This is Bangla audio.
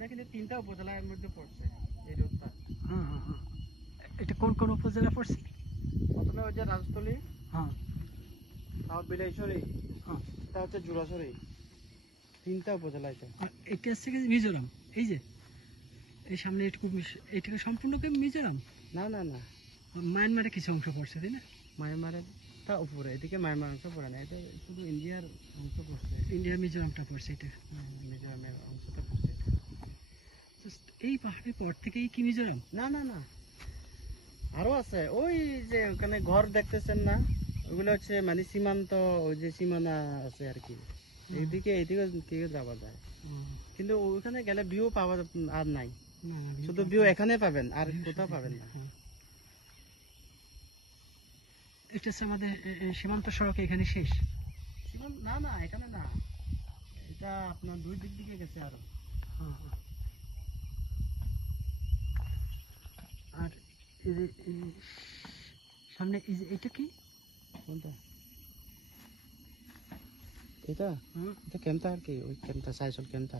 এটা কিন্তু 3টা উপজেলার মধ্যে পড়ছে এই রোডটা। এটা কোন কোন উপজেলা পড়ছে? প্রথমে হচ্ছে রাজস্থলী, হ্যাঁ তারপর বিলাইছড়ি, হ্যাঁ। এটা হচ্ছে জুরাছড়ি, 3টা উপজেলা এটা। আর এটা হচ্ছে কি মিজোরাম? এই যে এই সামনে এটুকু এটুকু সম্পূর্ণ কি মিজোরাম? না না না, মায়ানমারে কিছু অংশ পড়ছে তাই না? মায়ানমারের তা উপরে, এদিকে মায়ানমার অংশ পড়ে না, এটা শুধু ইন্ডিয়ার অংশ পড়ছে। ইন্ডিয়া মিজোরামটা পড়ছে এটা। মিজোরামের অংশটা পড়ছে। Just এই পাহাড়ের পর থেকেই কি মিজোরাম? না না না, আরো আছে। ওই যে ওখানে ঘর দেখতেছেন না, ওগুলো হচ্ছে মানে সীমান্ত, ওই যে সীমানা আছে আর কি। এইদিকে এইদিকে যাওয়া যায়, কিন্তু ওখানে গেলে ভিউ পাওয়া আর নাই। শুধু ভিউ এখানে পাবেন, আর কোথাও পাবেন না। এটা হচ্ছে আমাদের সীমান্ত সড়ক এখানে শেষ। না না, এখানে না, এটা আপনার দুই দিক দিকে গেছে আরো। আর এই যে সামনে এই যে এটা কি? কোনটা? এটা এটা কেমতা আর কি, ওই কেমতা সাইসল কেমতা।